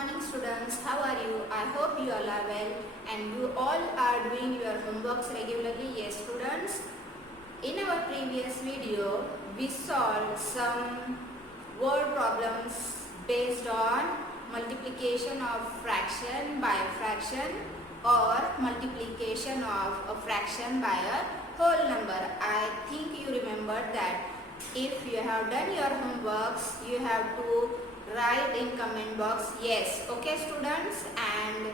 morning students, how are you? I hope you all are well and you all are doing your homeworks regularly. Yes students, in our previous video we solved some word problems based on multiplication of fraction by a fraction or multiplication of a fraction by a whole number. I think you remember that. If you have done your homeworks, you have to write in comment box yes. Okay students, and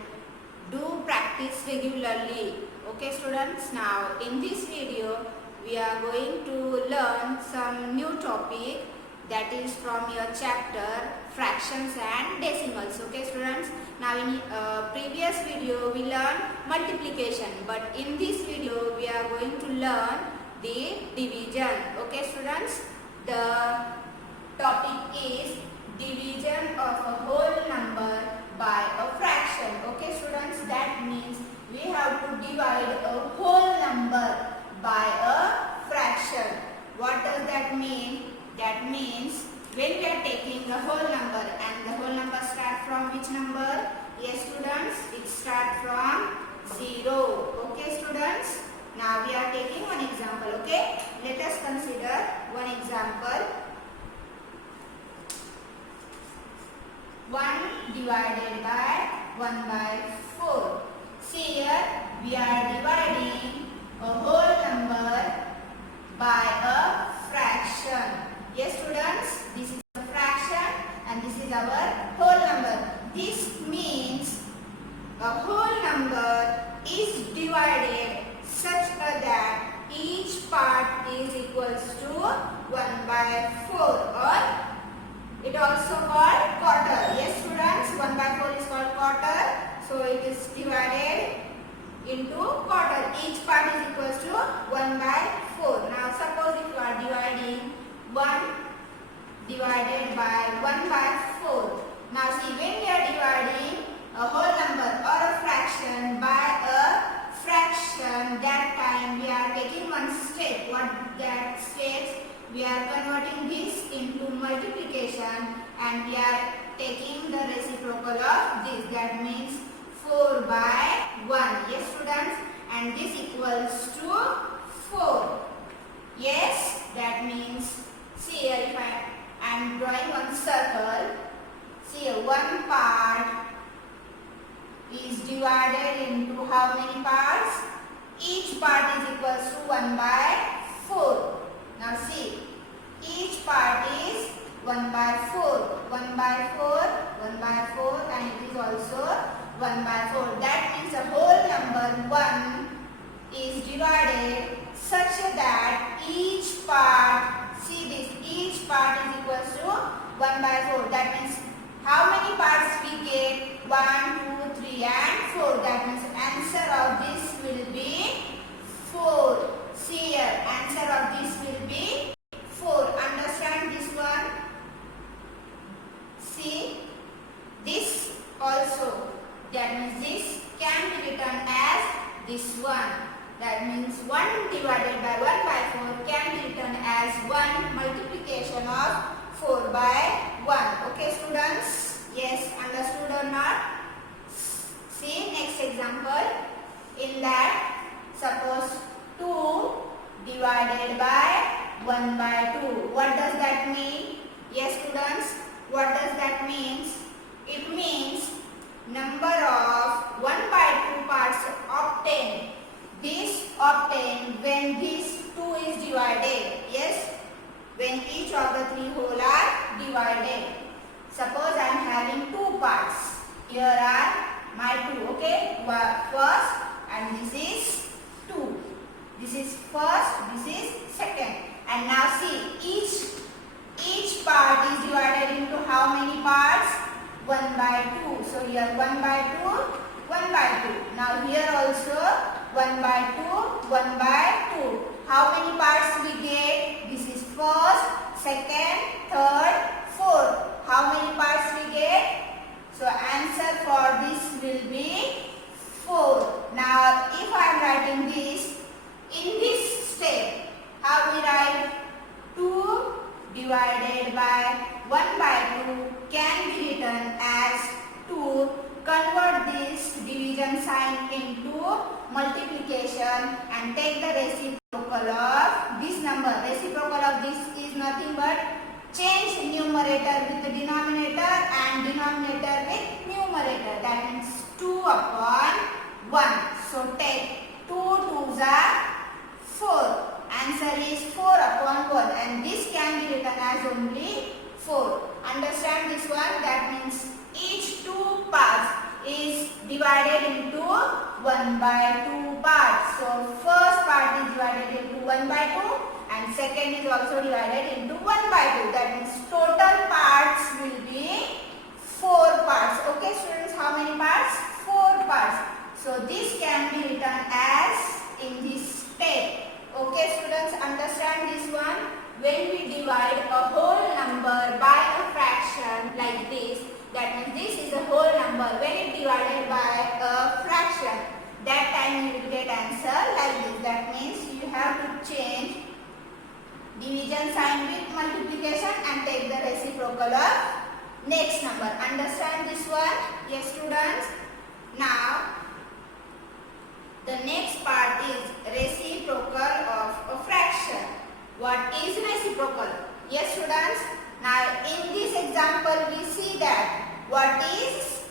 do practice regularly. Okay students, now in this video we are going to learn some new topic that is from your chapter fractions and decimals. Okay students, now in previous video we learned multiplication, but in this video we are going to learn the division. Okay students, the topic is division of a whole number by a fraction. Okay students, that means we have to divide a whole number by a fraction. What does that mean? That means when we are taking the whole number, and the whole number start from which number? Yes students, it starts from 0. Okay students, now we are taking one example. Okay, let us consider one example. 1 divided by 1 by 4. See here, we are dividing a whole number by a fraction. Yes students, this is a fraction and this is our whole number. This means a whole number is divided such that each part is equals to 1 by 4, or it also called quarter. Yes students, 1 by 4 is called quarter. So it is divided into quarter. Each part is equals to 1 by 4. Now suppose if you are dividing 1 divided by 1 by 4. Now see, when we are dividing a whole number or a fraction by a fraction, that time we are taking one step. What that steps? We are converting this into multiplication and we are taking the reciprocal of this. That means 4 by 1. Yes students, and this equals to 4. Yes, that means, see here, if I am drawing one circle, see here, one part is divided into how many parts? Each part is equals to 1 by 4. Now see, each part is 1 by 4, 1 by 4, 1 by 4, and it is also 1 by 4. That means the whole number 1 is divided such that each part, see this, each part is equals to 1 by 4. That means how many parts we get? 1, 2, 3 and 4. That means answer of this will be 4. See here, answer of this will be 4. Understand this one? See, this also, that means this can be written as this one. That means 1 divided by 1 by 4 can be written as 1 multiplication of 4 by 1. Okay students? Yes, understood or not? See next example. In that, suppose 2 divided by 1 by 2. What does that mean? Yes students, what does that mean? It means number of 1 by 2 parts obtained. This obtained when this 2 is divided. Yes, when each of the 3 whole are divided. Suppose I am having 2 parts. Here are my 2. Okay, first, and this is 2. This is first, this is second. And now see, each part is divided into how many parts? 1 by 2. So here 1 by 2, 1 by 2. Now here also 1 by 2, 1 by 2. How many parts we get? This is first, second, third, fourth. How many parts we get? So answer for this will be 4. Now if I am writing this, in this step, how we write? 2 divided by 1 by 2 can be written as 2 division sign into multiplication and take the reciprocal of this number. Reciprocal of this is nothing but change numerator with the denominator and denominator with numerator. That means 2 upon 1. So take 2 2s are 4. Answer is 4 upon 1 and this can be written as only 4. Understand this one? That means each 2 parts is divided into 1 by 2 parts. So first part is divided into 1 by 2 and second is also divided into 1 by 2. That means total parts will be 4 parts. Okay students, how many parts? 4 parts. So this can be written as in this step. Okay students, understand this one? When we divide a whole number by a fraction like this, that means this is a whole number. When it divided by a fraction, that time you will get answer like this. That means you have to change division sign with multiplication and take the reciprocal of next number. Understand this one? Yes students. Now the next part is reciprocal of a fraction. What is reciprocal? Yes students. Now in this example we see that what is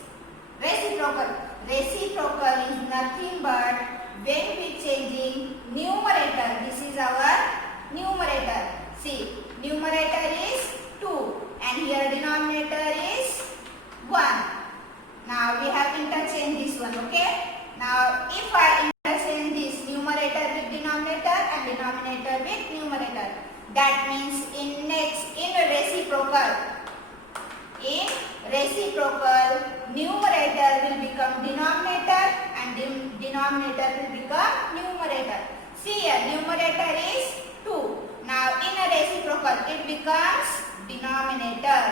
reciprocal? Reciprocal is nothing but when we changing numerator. This is our numerator. See, numerator is 2 and here denominator is 1. Now we have interchanged this one. Okay. Now if I interchange this numerator with denominator and denominator with numerator, that means in reciprocal numerator will become denominator and denominator will become numerator. See here, numerator is 2. Now in a reciprocal it becomes denominator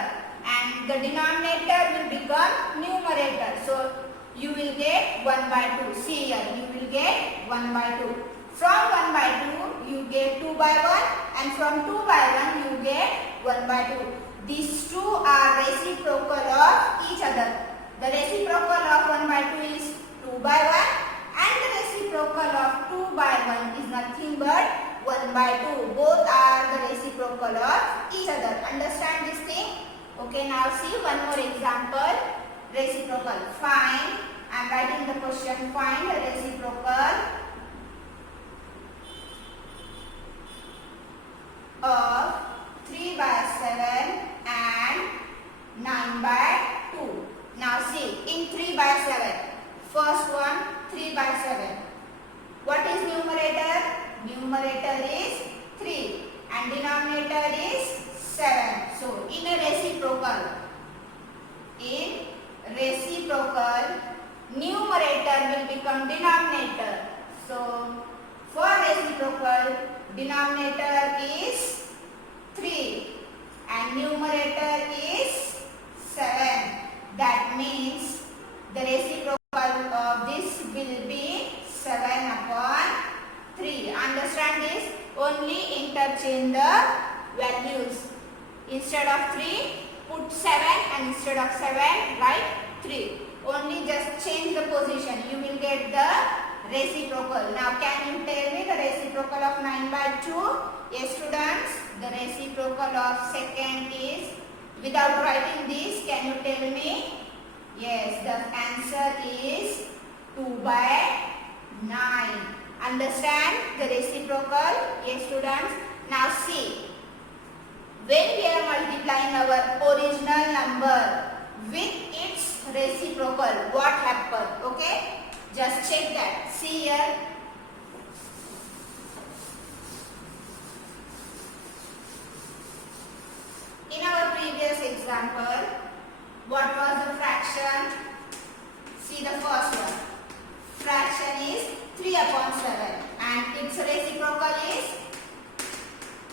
and the denominator will become numerator. So you will get 1 by 2. See here, you will get 1 by 2. From 1 by 2 you get 2 by 1 and from 2 by 1 you get 1 by 2. These two are reciprocal of each other. The reciprocal of 1 by 2 is 2 by 1 and the reciprocal of 2 by 1 is nothing but 1 by 2. Both are the reciprocal of each other. Understand this thing? Okay, now see one more example. Reciprocal. Find, I am writing the question, find the reciprocal of 3 by 7 and 9 by 2. Now see, in 3 by 7, first one 3 by 7. What is numerator? Numerator is 3 and denominator is 7. So in a reciprocal, numerator will become denominator. So for reciprocal, denominator is 3 and numerator is 7. That means the reciprocal of this will be 7 upon 3. Understand this? Only interchange the values. Instead of 3, put 7 and instead of 7, write 3. Only just change the position. You will get the reciprocal. Now can you tell me the reciprocal of 9 by 2? Yes students, the reciprocal of second is, without writing this, can you tell me? Yes, the answer is 2 by 9. Understand the reciprocal? Yes students. Now see, when we are multiplying our original number with its reciprocal, what happened? Okay, just check that. See here, in our previous example, what was the fraction? See the first one. Fraction is 3 upon 7 and its reciprocal is,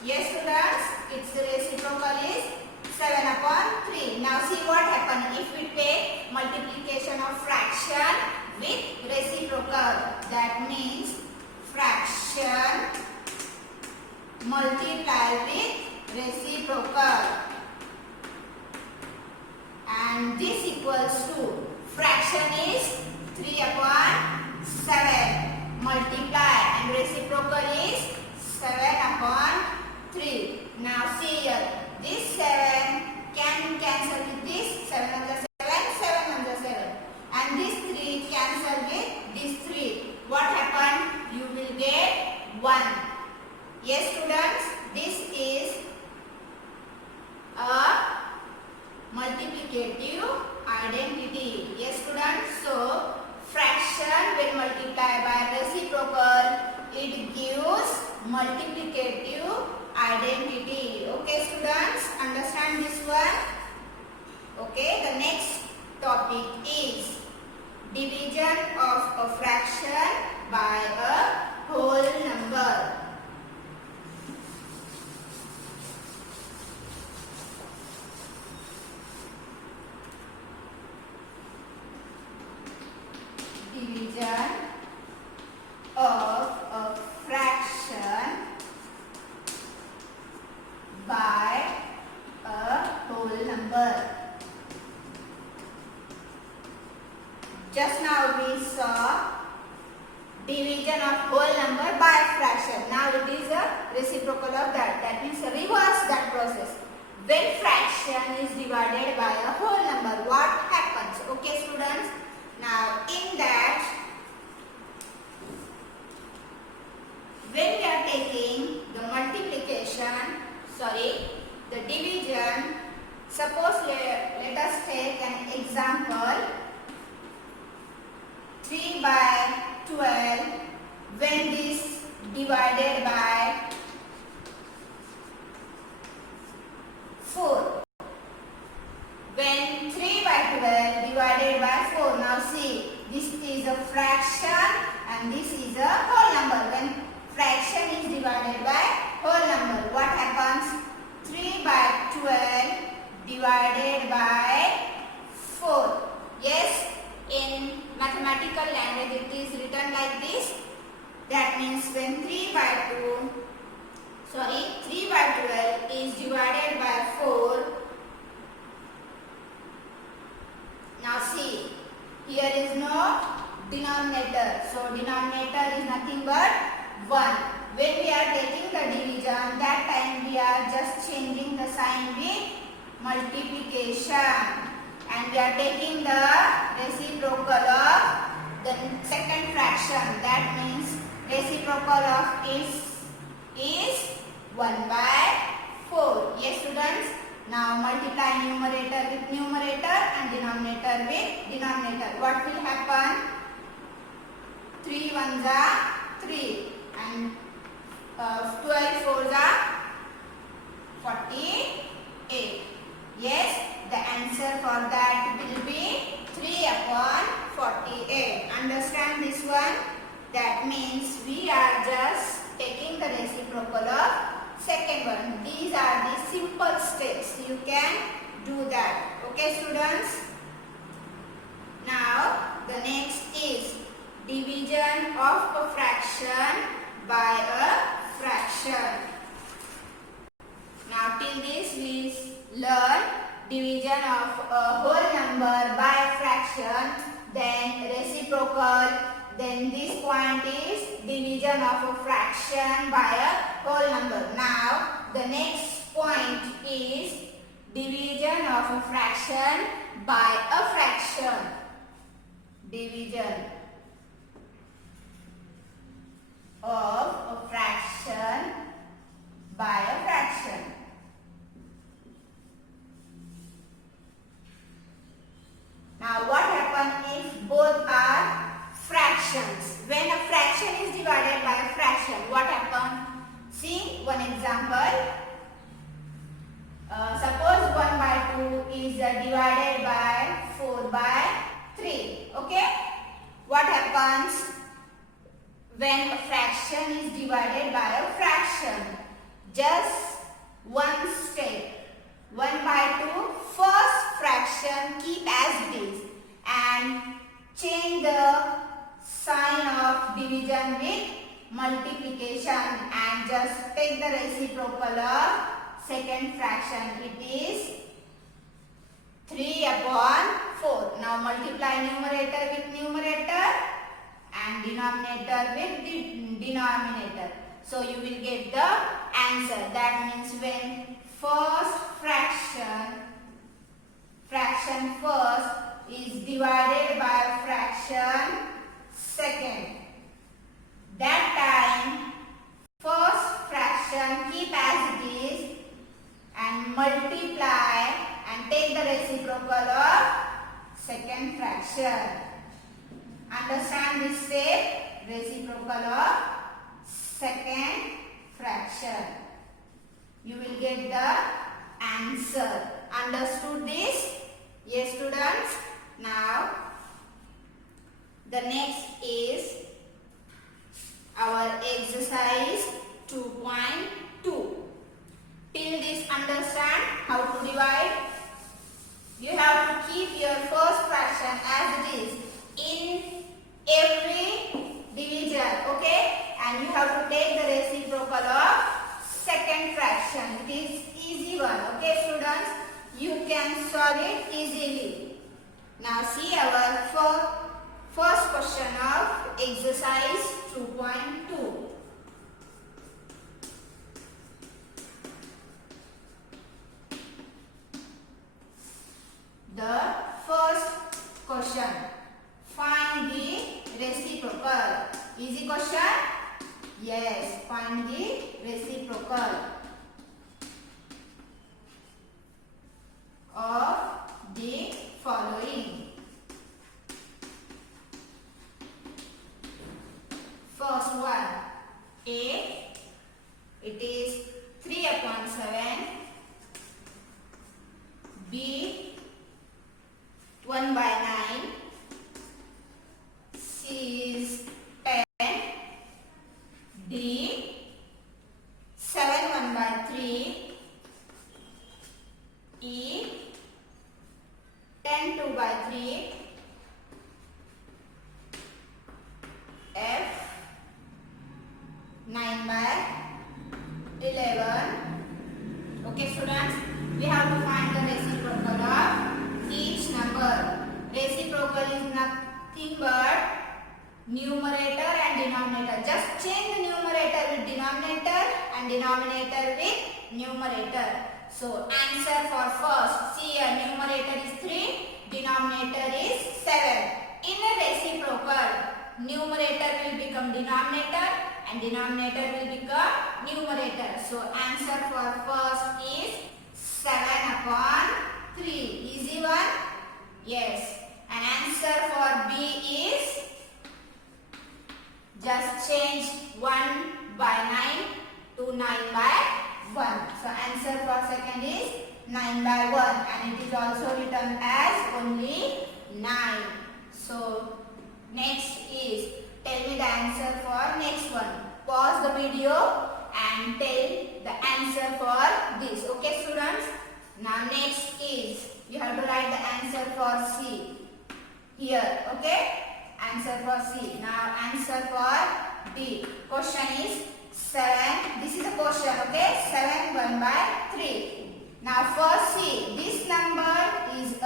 yes students, its reciprocal is 7 upon 3. Now see what happened if we take multiplication of fraction with reciprocal. That means fraction multiplied with reciprocal. And this equals to, fraction is 3 upon 7. Multiply and reciprocal is 7 upon 3. Now see here, this 7 can cancel with this 7 on the 7 on the 7. And this 3 cancel with this 3. What happened? You will get 1. Yes students, this is a multiplicative identity. Yes students, so fraction when multiplied by reciprocal, it gives multiplicative identity. Okay students, understand this one? Okay, the next topic is division of a fraction by a whole number. Division of a fraction by a whole number. Just now we saw division of whole number by fraction. Now it is a reciprocal of that. That means reverse that process. When fraction is divided by a whole number, what happens? Okay students. Now in that, when we are taking the the division, suppose let us take an example, 3 by 12, when this divided by 4. When 3 by 12 divided by 4, now see, this is a fraction and this is a whole number. When fraction is divided by whole number, what happens? 3 by 12 divided by 4. Yes, in mathematical language it is written like this. That means when 3 by 12 is divided by 4. Now see, here is no denominator. So denominator is nothing but 1. When we are taking the division, that time we are just changing the sign with multiplication. And we are taking the reciprocal of the second fraction. That means reciprocal of is 1 by 4. Yes students. Now multiply numerator with numerator and denominator with denominator. What will happen? 3 ones are 3 and 12 fours are 48. Yes, the answer for that will be 3 upon 48. Understand this one? That means we are just taking the reciprocal of second one. These are the simple steps. You can do that. Okay students? Now the next is division of a fraction by a fraction. Now till this we learn division of a whole number by fraction, then reciprocal, then this point is division of a fraction by a whole number. Now the next point is division of a fraction by a fraction. Division of a fraction by a fraction. Now what happens if both are fractions? When a fraction is divided by a fraction, what happens? See one example. Suppose 1 by 2 is divided by 4 by 3. Okay? What happens when a fraction is divided by a fraction? Just one step. 1 by 2, first fraction keep as it is and change the sign of division with multiplication and just take the reciprocal of second fraction. It is 3 upon 4. Now multiply numerator with numerator and denominator with the denominator. So you will get the answer. That means when first fraction first is divided by fraction second, that time first fraction keep as it is and multiply and take the reciprocal of second fraction. Understand this step? Reciprocal of second fraction. You will get the answer. Understood this? Yes, students. Now, the next is our exercise 2.2. Till this, understand how to divide. You have to keep your first fraction as it is in every division, okay? And you have to take the reciprocal of second fraction. It is easy one, okay, students? You can solve it easily. Now see our first question of exercise 2.2. The first question, find the reciprocal. Easy question? Yes, find the reciprocal of the following. First one, A, it is 3/7. B, 1/9. C is 10. D, 7 1/3. E, 10 2/3. F, 9/11. Okay, students, we have to find the reciprocal of each number. Reciprocal is nothing but numerator and denominator. Just change the numerator with denominator and denominator with numerator. So answer for first, see here, numerator is 3, denominator is 7. In a reciprocal, numerator will become denominator and denominator will become numerator. So answer for first is 7/3. Easy one? Yes. And answer for B is, just change 1/9 to 9/1. So answer for second is 9/1 and it is also written as only 9. So next is, tell me the answer for next one. Pause the video and tell the answer for this. Okay, students? Now next is, you have to write the answer for C here. Okay? Answer for C. Now answer for D. Question is 7. This is a question, okay? 7 1/3. Now first see, this number is a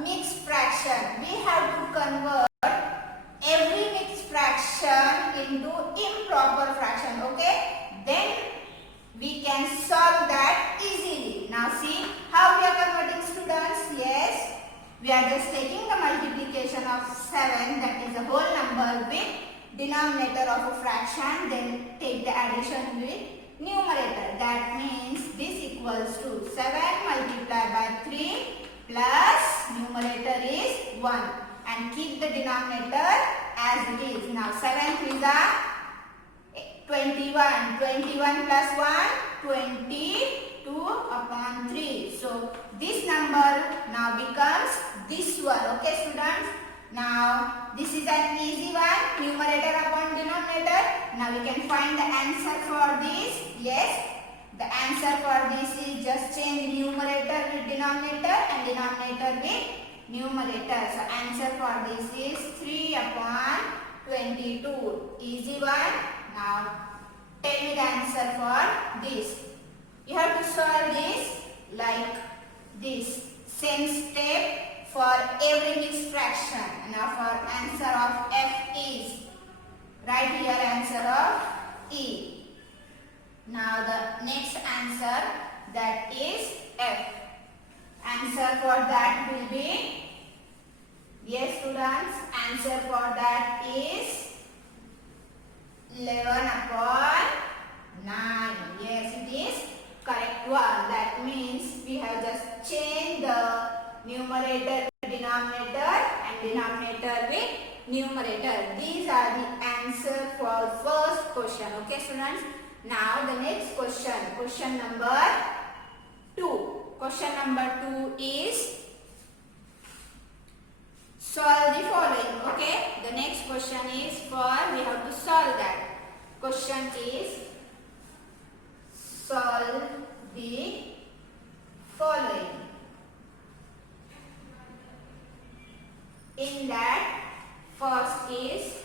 mixed fraction. We have to convert every mixed fraction into improper fraction, okay? Then we can solve that easily. Now see how we are converting, students. Yes, we are just taking the multiplication of 7, that is a whole number, with denominator of a fraction, then take the addition with numerator. That means this equals to 7 multiplied by 3 plus numerator is 1 and keep the denominator as it is. Now 7 3s are 21. 21 plus 1, 22/3. So this number now becomes this one. Okay, students? Now this is an easy one. Numerator upon denominator. Now we can find the answer for this. Yes, the answer for this is just change numerator with denominator and denominator with numerator. So answer for this is 3/22. Easy one. Now tell me the answer for this. You have to solve this like this. Same step for every mixed fraction. Now for answer of F is Write here answer of E. Now the next answer, that is F. Answer for that will be, yes students, answer for that is 11 upon 9. Yes, it is correct one. That means we have just changed the numerator with denominator and denominator with numerator. These are the answer for first question. Okay students. Now the next question. Question number 2. Question number 2 is solve the following. Okay. The next question is for, we have to solve that. Question is solve the following. In that, first is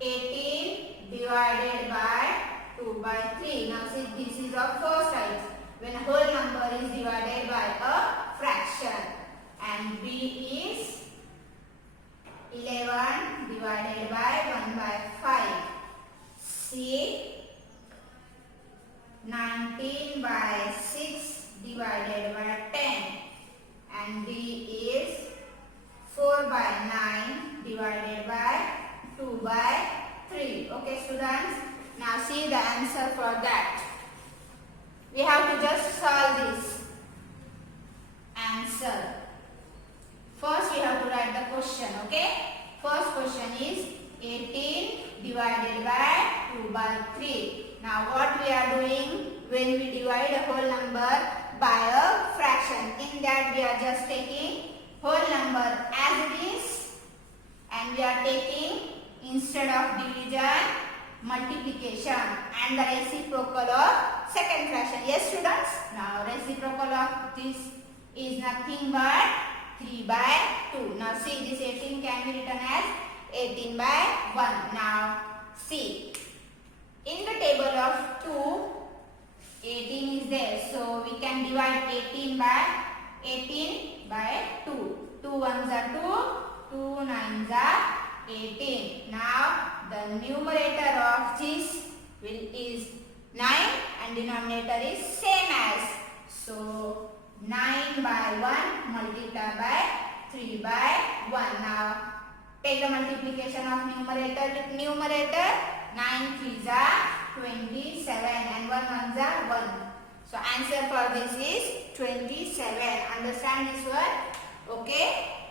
18 divided by 2 by 3. Now see, this is of first type, when a whole number is divided by a fraction. And B is 11 divided by 1 by 5. C 19 by 6 divided by 10. And D is 4 by 9 divided by 2 by 3. Okay students. Now see the answer for that. We have to just solve this answer. First we have to write the question. Okay. First question is 18 divided by 2 by 3. Now what we are doing when we divide a whole number by a fraction? In that we are just taking whole number as it is, and we are taking, instead of division, multiplication and the reciprocal of second fraction. Yes students. Now reciprocal of this is nothing but 3 by 2. Now see, this 18 can be written as 18 by 1. Now see, in the table of 2, 18 is there. So we can divide 18 by 2. 2 ones are 2, 2 nines are 18. Now the numerator of this is 9 and denominator is same as. So 9 by 1 multiplied by 3 by 1. Now take the multiplication of numerator with numerator. 9 3s are 27 and 1 ones are 1. So answer for this is 27. Understand this word? Okay.